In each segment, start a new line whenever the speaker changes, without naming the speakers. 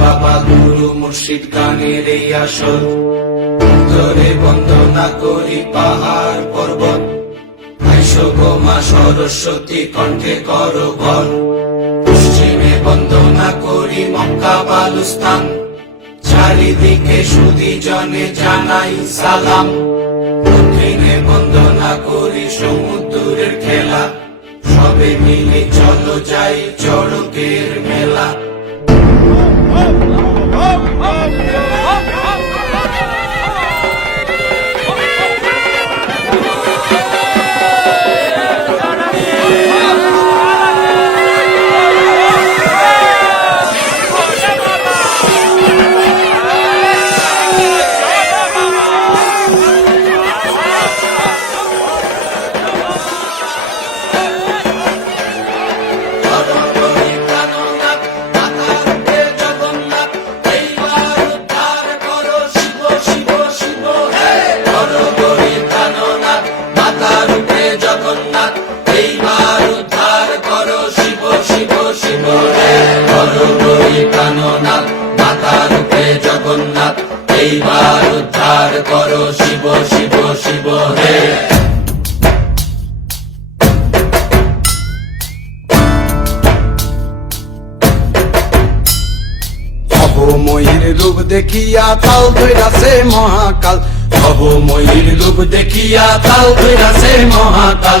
বাবা গুরু মুর্শিদ গানের এই আসর। উত্তরে বন্দনা করি পাহাড় পর্বত। মা সরস্বতী, কণ্ঠে করো বল। পশ্চিমে বন্দনা করি মক্কা বালুস্তান চারিদিকে সুদি জনে জানাই সালাম। দক্ষিণে বন্দনা করি সমুদ্রের খেলা। সবে মিলে চলো যাই চড়কের মেলা। হরগরি কাননাথ, মাতা রূপে জগন্নাথ। এইবার উদ্ধার করো শিব শিব শিব, হে।
অবময়ীর রূপ দেখিয়া কাল ধৈরাছে মহাকাল।
অবময়ীর রূপ দেখিয়া তাল ধৈরাছে মহাকাল।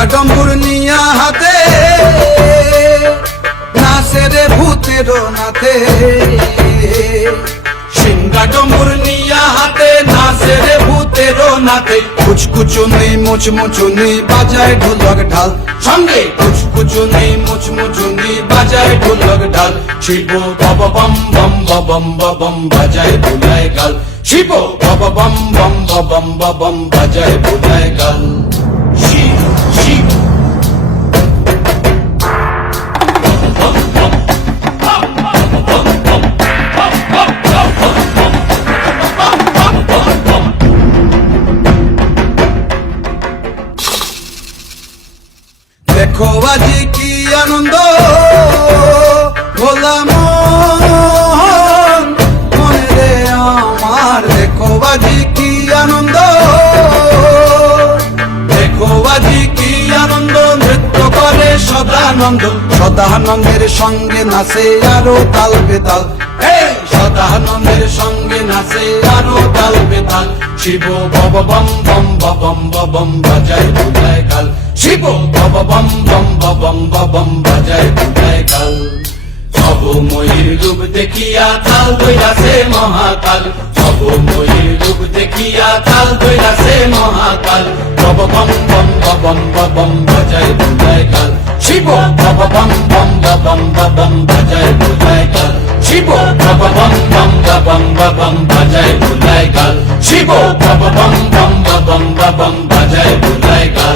সিংহা ডম্বুর নিয়া হাতে, নাচে রে ভূতের নাথে সিংহা ডম্বুর নিয়া হাতে, নাচে রে ভূতের নাথে কুচকুচুনি, মুচমুচুনি, বাজায় ঢোলক ঢাল।
সঙ্গে
কুচকুচুনি, মুচমুচুনি, বাজায় ঢোলক ঢাল।
শিব বব বম বম বম বম বাজায় বুলাই গাল। শিব বব বম বম বম বম বাজায় বুলাই গাল। শিব
দেখো আজি কি আনন্দ সদানন্দ সদানন্দের সঙ্গে নাচে আরও তাল বেতাল। সদানন্দের সঙ্গে নাচে আরও তাল বেতাল।
শিব বব বম বম বম বম বাজায় বুলাই গাল শিব বব বম বম বম বম বাজায় বুলাই গাল অবময়ীর রূপ দেখিয়া তাল দৈরাসে মহাকাল। অবময়ীর রূপ দেখিয়া তাল দৈরাসে মহাকাল। বব বম বম বম বম বাজায় Shibo, baba bam bam la bam ba bam bajay bulay kal. Shibo, baba bam bam la bam ba bam bajay bulay kal. Shibo, baba bam bam la bam ba bam bajay bulay kal.